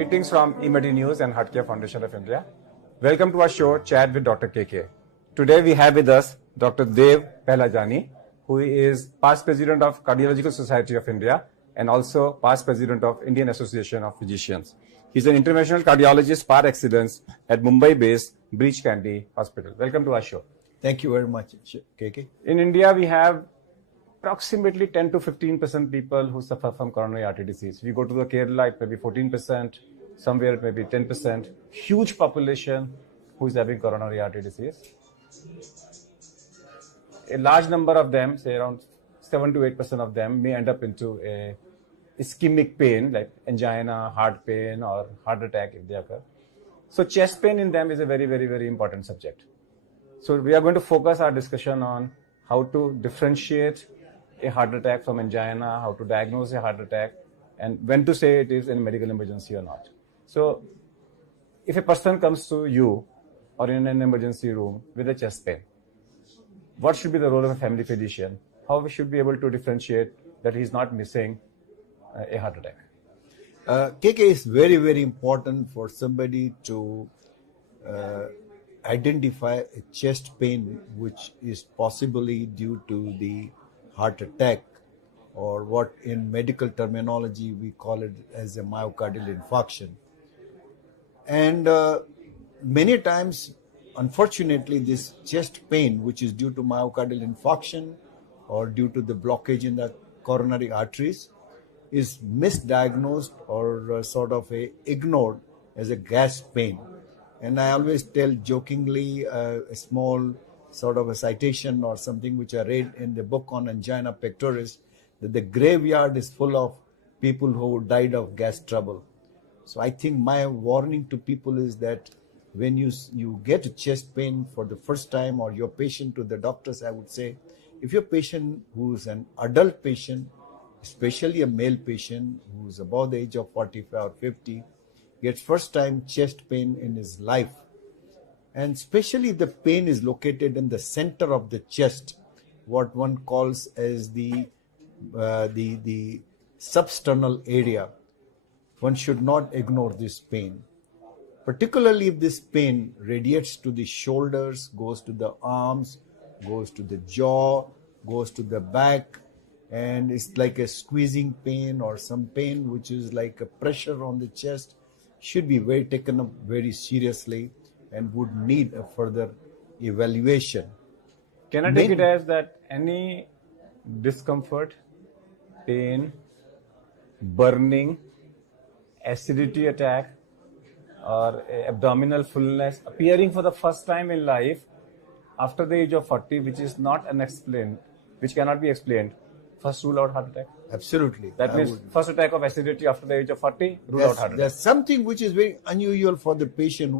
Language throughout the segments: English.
Greetings from eMedi News and Heartcare Foundation of India. Welcome to our show, Chat with Dr. KK. Today we have with us Dr. Dev Pehlajani, who is past president of Cardiological Society of India and also past president of Indian Association of Physicians. He's an interventional cardiologist par excellence at Mumbai-based Breach Candy Hospital. Welcome to our show. Thank you very much, KK. In India, we have approximately 10 to 15% people who suffer from coronary artery disease. If you go to the Kerala, it may be 14%, somewhere it may be 10%. Huge population who is having coronary artery disease. A large number of them, say around 7 to 8% of them, may end up into a ischemic pain like angina, heart pain, or heart attack if they occur. So chest pain in them is a very, very, very important subject. So we are going to focus our discussion on how to differentiate a heart attack from angina, how to diagnose a heart attack, and when to say it is a medical emergency or not. So if a person comes to you or in an emergency room with a chest pain, what should be the role of a family physician? How we should be able to differentiate that he is not missing a heart attack? KK, is very, very important for somebody to identify a chest pain which is possibly due to the heart attack, or what in medical terminology we call it as a myocardial infarction. And many times, unfortunately, this chest pain, which is due to myocardial infarction or due to the blockage in the coronary arteries, is misdiagnosed or sort of ignored as a gas pain. And I always tell jokingly a small sort of a citation or something which I read in the book on angina pectoris, that the graveyard is full of people who died of gas trouble. So I think my warning to people is that when you get a chest pain for the first time, or your patient to the doctors, I would say, if your patient who's an adult patient, especially a male patient who's above the age of 45 or 50, gets first time chest pain in his life, and especially if the pain is located in the center of the chest, what one calls as the substernal area, one should not ignore this pain. Particularly if this pain radiates to the shoulders, goes to the arms, goes to the jaw, goes to the back, and it's like a squeezing pain or some pain which is like a pressure on the chest, should be taken up very seriously and would need a further evaluation. Can I take it as that any discomfort, pain, burning, acidity attack, or abdominal fullness appearing for the first time in life after the age of 40, which is not unexplained, which cannot be explained, first rule out heart attack? Absolutely. That means first attack of acidity after the age of 40, rule out heart attack. There's something which is very unusual for the patient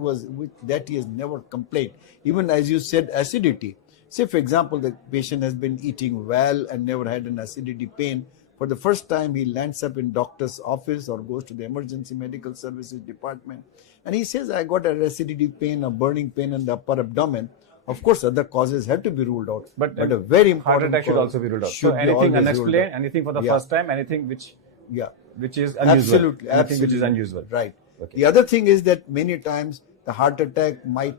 that he has never complained. Even as you said, acidity. Say, for example, the patient has been eating well and never had an acidity pain. For the first time, he lands up in doctor's office or goes to the emergency medical services department, and he says, I got an acidity pain, a burning pain in the upper abdomen. Of course, other causes have to be ruled out. But a very important heart attack should also be ruled out. So anything unexplained, anything for the first time, anything which is unusual. Absolutely. Which is unusual. Right. Okay. The other thing is that many times the heart attack might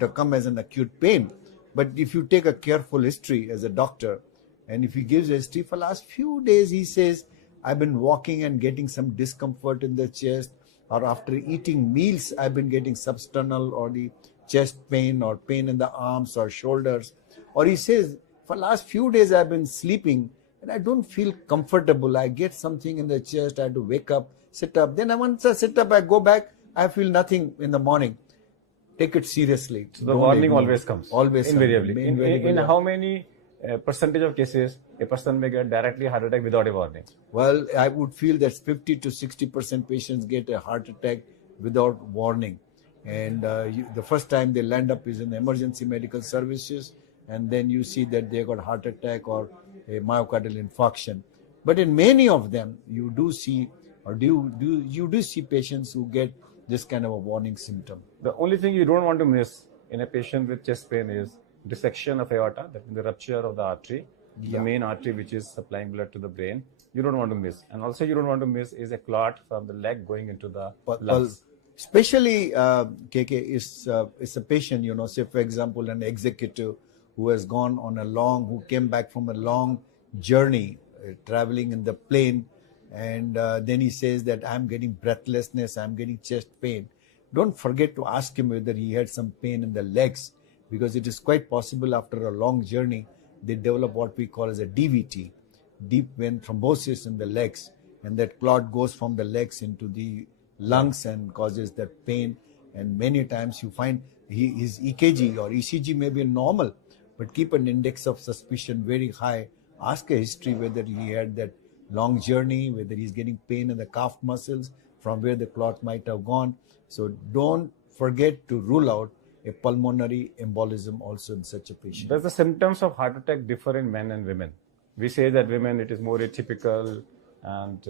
have come as an acute pain. But if you take a careful history as a doctor, and if he gives a history for last few days, he says, I've been walking and getting some discomfort in the chest, or after eating meals, I've been getting substernal or the chest pain or pain in the arms or shoulders. Or he says, for last few days I've been sleeping and I don't feel comfortable. I get something in the chest, I have to wake up, sit up. Then once I sit up, I go back, I feel nothing in the morning. Take it seriously. So the warning always comes. Always. Invariably. In how many percentage of cases a person may get directly a heart attack without a warning? Well, I would feel that 50 to 60% patients get a heart attack without warning. And the first time they land up is in emergency medical services, and then you see that they got heart attack or a myocardial infarction. But in many of them, you do see patients who get this kind of a warning symptom. The only thing you don't want to miss in a patient with chest pain is dissection of aorta, that is the rupture of the artery, the main artery which is supplying blood to the brain, You don't want to miss. And also you don't want to miss is a clot from the leg going into the Well, lungs. especially KK is a patient, say for example, an executive who has gone on who came back from a long journey, traveling in the plane, and then he says that I'm getting breathlessness, I'm getting chest pain. Don't forget to ask him whether he had some pain in the legs, because it is quite possible after a long journey they develop what we call as a DVT, deep vein thrombosis in the legs, and that clot goes from the legs into the lungs and causes that pain. And many times you find his EKG or ECG may be normal, but keep an index of suspicion very high. Ask a history whether he had that long journey, whether he's getting pain in the calf muscles from where the clot might have gone. So don't forget to rule out a pulmonary embolism also in such a patient. Does the symptoms of heart attack differ in men and women? We say that women it is more atypical, and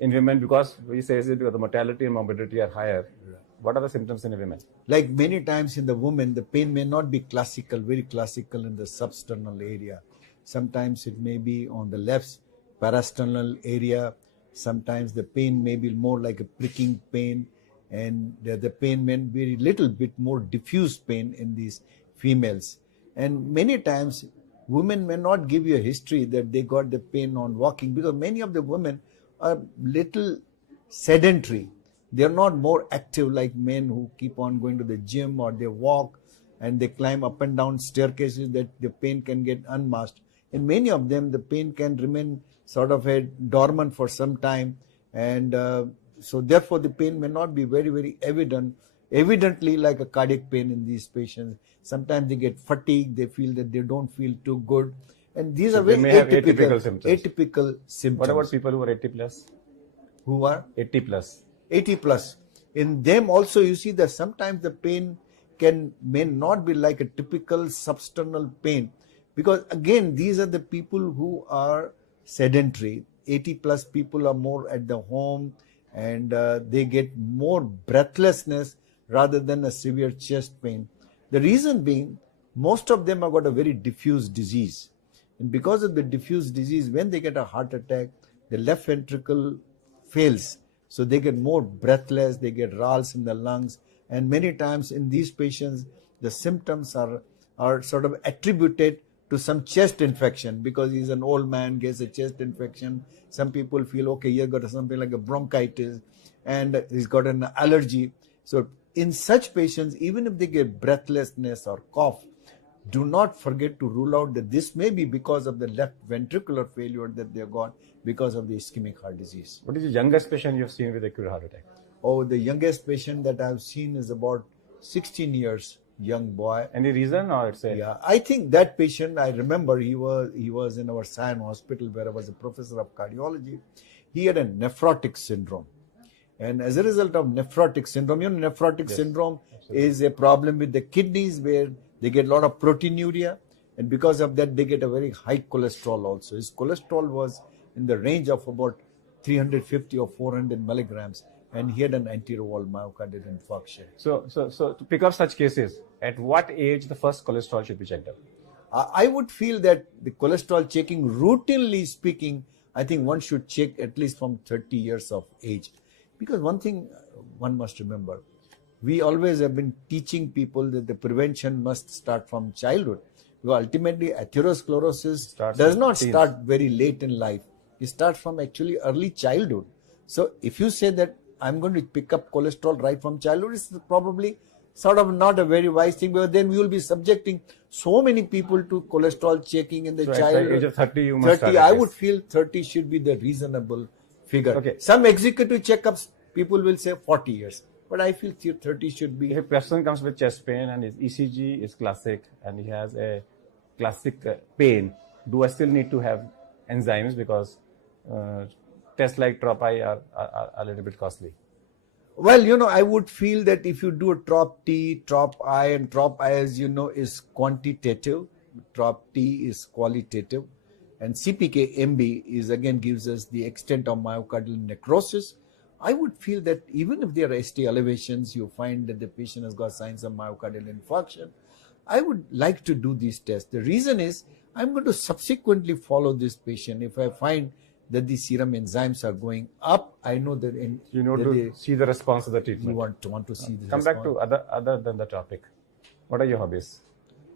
in women because we say it because the mortality and morbidity are higher. What are the symptoms in a women? Like many times in the woman, the pain may not be classical, very classical in the substernal area. Sometimes it may be on the left parasternal area. Sometimes the pain may be more like a pricking pain, and the pain may be a little bit more diffuse pain in these females. And many times women may not give you a history that they got the pain on walking, because many of the women are little sedentary. They are not more active like men who keep on going to the gym, or they walk and they climb up and down staircases that the pain can get unmasked. In many of them, the pain can remain sort of dormant for some time, and so therefore the pain may not be very, very evidently like a cardiac pain in these patients. Sometimes they get fatigued, they feel that they don't feel too good, and these are very atypical symptoms. Atypical symptoms. What about people who are 80 plus? Who are 80 plus. 80 plus. In them also you see that sometimes the pain may not be like a typical substernal pain, because again these are the people who are sedentary. 80 plus people are more at the home, and they get more breathlessness rather than a severe chest pain. The reason being, most of them have got a very diffuse disease, and because of the diffuse disease, when they get a heart attack, the left ventricle fails. So they get more breathless, they get rales in the lungs, and many times in these patients, the symptoms are sort of attributed to some chest infection, because he's an old man, gets a chest infection. Some people feel, okay, he's got something like a bronchitis, and he's got an allergy. So in such patients, even if they get breathlessness or cough, do not forget to rule out that this may be because of the left ventricular failure that they got because of the ischemic heart disease. What is the youngest patient you've seen with acute heart attack? Oh, the youngest patient that I've seen is about 16 years, young boy. Any reason, or it's a... Yeah, I think that patient, I remember he was in our Sion hospital where I was a professor of cardiology. He had a nephrotic syndrome. And as a result of nephrotic syndrome, nephrotic syndrome is a problem with the kidneys where they get a lot of proteinuria, and because of that they get a very high cholesterol also. His cholesterol was in the range of about 350 or 400 milligrams, and he had an anterior wall myocardial infarction. So to pick up such cases, at what age the first cholesterol should be checked up? I would feel that the cholesterol checking, routinely speaking, I think one should check at least from 30 years of age. Because one thing one must remember, we always have been teaching people that the prevention must start from childhood. Because ultimately atherosclerosis does not start very late in life. It starts from actually early childhood. So if you say that I'm going to pick up cholesterol right from childhood, it's probably sort of not a very wise thing, because then we will be subjecting so many people to cholesterol checking in the childhood. At the age of 30, you must 30, I would feel 30 should be the reasonable figure. Okay. Some executive checkups, people will say 40 years. But I feel 30 should be. If a person comes with chest pain and his ECG is classic and he has a classic pain, do I still need to have enzymes, because tests like TROP-I are a little bit costly? Well, I would feel that if you do a TROP-T, TROP-I, and TROP-I, as you know, is quantitative. TROP-T is qualitative. And CPK-MB is again gives us the extent of myocardial necrosis. I would feel that even if there are ST elevations, you find that the patient has got signs of myocardial infarction, I would like to do these tests. The reason is I'm going to subsequently follow this patient. If I find that the serum enzymes are going up. I know that You know to see the response of the you treatment. want to see the Come response. back to other than the topic. What are your hobbies?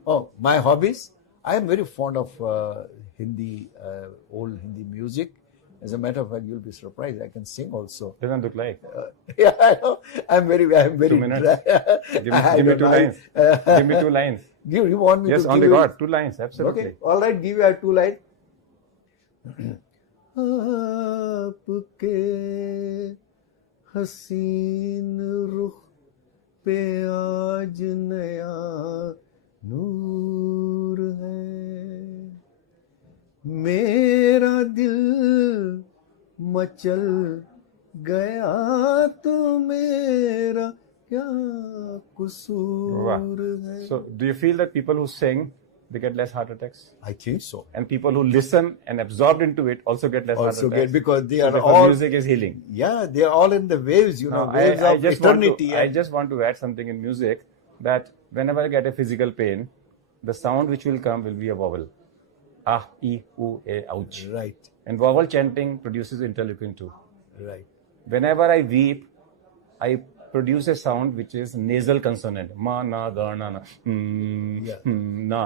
Oh, my hobbies. I am very fond of Hindi, old Hindi music. As a matter of fact, you'll be surprised. I can sing also. Doesn't look like. Yeah, I know. I'm very 2 minutes. Give me 2 lines. Give me 2 lines. You want me Yes, to on give the you? God, 2 lines, absolutely. Okay, all right. Give you 2 lines. आपके हसीन रुख पे आज नया नूर है मेरा दिल मचल गया तो मेरा क्या कसूर है. So, do you feel that people who sing, they get less heart attacks? I think so. And people who listen and absorbed into it also get less heart Also attacks? get, because they So are because all, music is healing. yeah, they are all in the waves, you know, Now, waves I of just eternity. I just want to add something in music, that whenever I get a physical pain, the sound which will come will be a vowel. Ah, E, U, A, ouch. Right, And vowel chanting produces interleukin 2. right. Whenever I weep, I produce a sound which is nasal consonant. Ma, na, ga, na, na. Yeah. Na,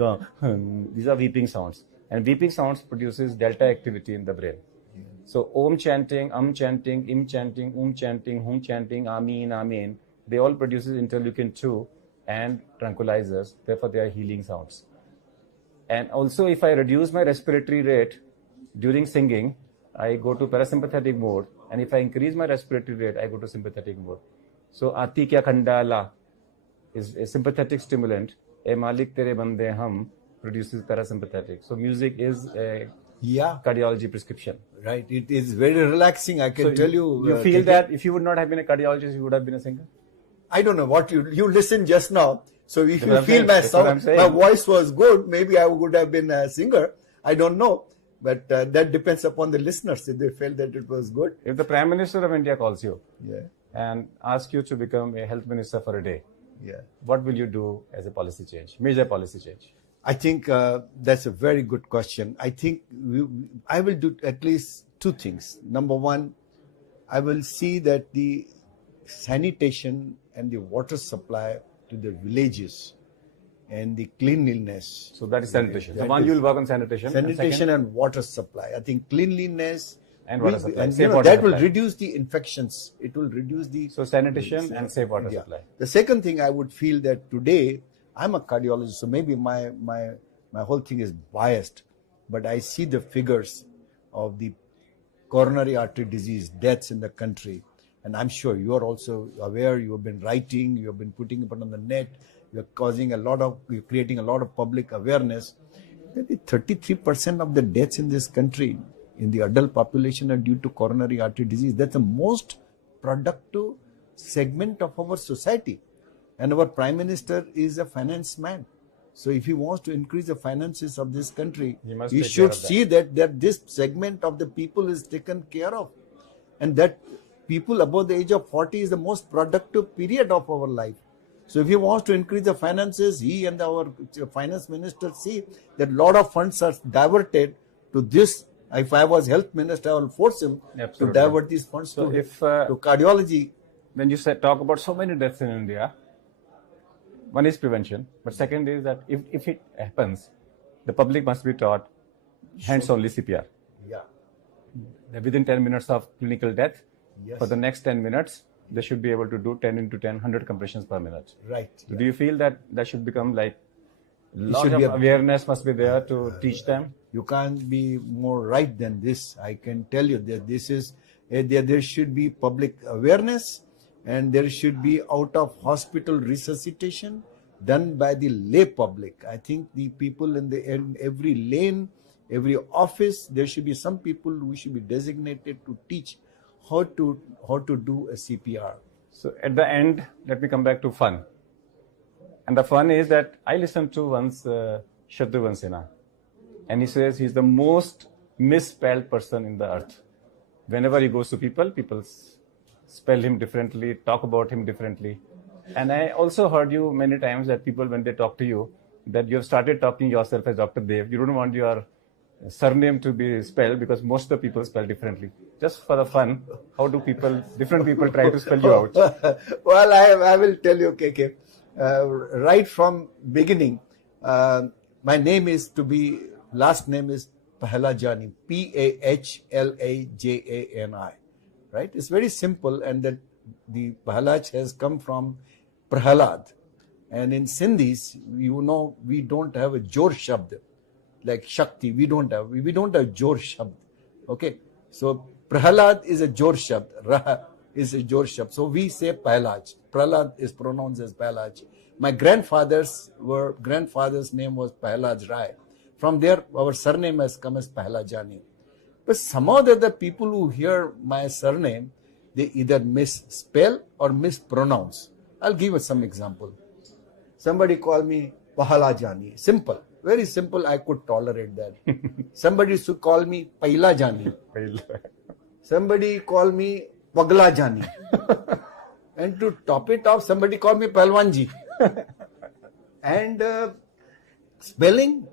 ga, These are weeping sounds. And weeping sounds produces delta activity in the brain. So om chanting, chanting, im chanting, chanting, hum chanting, amin, amin, they all produces interleukin 2 and tranquilizers. Therefore, they are healing sounds. And also, if I reduce my respiratory rate during singing, I go to parasympathetic mode. And if I increase my respiratory rate, I go to sympathetic mode. So, Ati Kya Khandala is a sympathetic stimulant. E Malik Tere Bande Hum produces parasympathetic. So, music is a Yeah, cardiology prescription. right. It is very relaxing. I can tell you. You feel that if you would not have been a cardiologist, you would have been a singer? I don't know what you listened just now. So if you what I'm feel saying. my That's what I'm sound, saying. my voice was good, maybe I would have been a singer. I don't know. But that depends upon the listeners if they felt that it was good. If the Prime Minister of India calls you Yeah, and asks you to become a health minister for a day, yeah. what will you do as a policy change, major policy change? I think that's a very good question. I think I will do at least 2 things. Number one, I will see that the sanitation and the water supply to the villages and the cleanliness. So that is sanitation. That So one, is you will work on sanitation. Sanitation and water supply. I think cleanliness And will water be- supply. and, Safe that water will supply. reduce the infections. It will reduce the. So sanitation and safe water Yeah. supply. The second thing I would feel that today, I'm a cardiologist, so maybe my whole thing is biased, but I see the figures of the coronary artery disease deaths in the country, and I'm sure you are also aware. You have been writing, you have been putting it on the net. You're creating a lot of public awareness. That the 33% of the deaths in this country in the adult population are due to coronary artery disease. That's the most productive segment of our society. And our Prime Minister is a finance man. So if he wants to increase the finances of this country, He must he take should care of that. see that this segment of the people is taken care of. And that people above the age of 40 is the most productive period of our life. So if he wants to increase the finances, he and our finance minister see that a lot of funds are diverted to this. If I was health minister, I will force him Absolutely. to divert these funds So to, if, to cardiology. When you talk about so many deaths in India, one is prevention, but second is that if it happens, the public must be taught hands-only CPR. Yeah. That within 10 minutes of clinical death, Yes. for the next 10 minutes, they should be able to do 10 into 10, 100 compressions per minute. Right. So do you feel that should become like lot should of be a- awareness must be there to teach them? You can't be more right than this. I can tell you that this is there should be public awareness, and there should be out of hospital resuscitation done by the lay public. I think the people in every lane, every office, there should be some people who should be designated to teach how to do a CPR. So at the end, let me come back to fun. And the fun is that I listened to once Shadruvan Sinha, and he says he's the most misspelled person in the earth. Whenever he goes to people spell him differently, talk about him differently. And I also heard you many times that people, when they talk to you, that you have started talking yourself as Dr. Dev. You don't want your surname to be spelled because most of the people spell differently. Just for the fun, how do different people try to spell you out? Well, I will tell you, KK. Right from beginning, my name is last name is Pahlajani, Pahlajani, right? It's very simple, and that the Pahlaj has come from Prahalad. And in Sindhis, we don't have a Jor Shabd, like Shakti. We don't have Jor Shabd. Okay, so Prahalad is a Jor Shabd, Raha is a Jor Shabd. So we say Pahlaj. Prahalad is pronounced as Pahlaj. My grandfather's name was Pahlaj Rai. From there, our surname has come as Pahlajani. But somehow the people who hear my surname, they either misspell or mispronounce. I'll give you some example. Somebody call me Pahlajani. Simple. Very simple. I could tolerate that. Somebody used to call me Pailajani. Somebody call me Paglajani. And to top it off, somebody called me Palwanji. And spelling,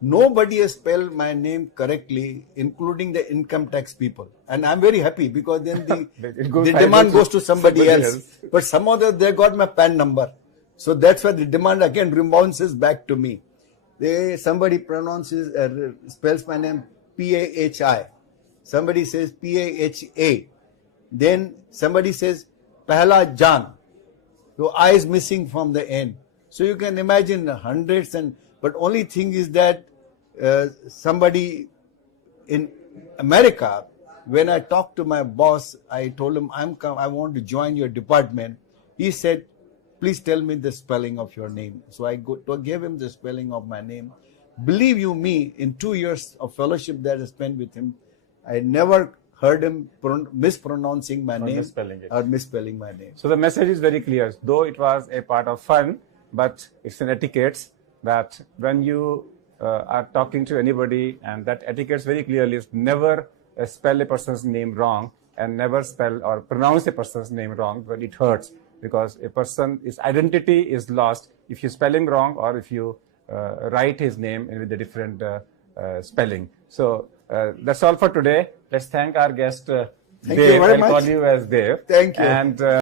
nobody has spelled my name correctly, including the income tax people. And I'm very happy because then the demand goes to somebody else. But somehow they got my PAN number. So that's why the demand again rebounces back to me. Somebody spells my name Pahi. Somebody says Paha. Then somebody says Pahlajan. So I is missing from the end. So you can imagine hundreds, but only thing is that somebody in America, when I talked to my boss, I told him I want to join your department. He said, please tell me the spelling of your name. So I gave him the spelling of my name. Believe you me, in 2 years of fellowship that I spent with him, I never heard him mispronouncing my name or misspelling my name. So the message is very clear. Though it was a part of fun, but it's an etiquette that when you are talking to anybody, and that etiquette very clearly is never spell a person's name wrong and never spell or pronounce a person's name wrong, but it hurts. Because a person's identity is lost if you spell him wrong or if you write his name with a different spelling. So that's all for today. Let's thank our guest, Thank you very much. I'll call you as Dev. Thank you. And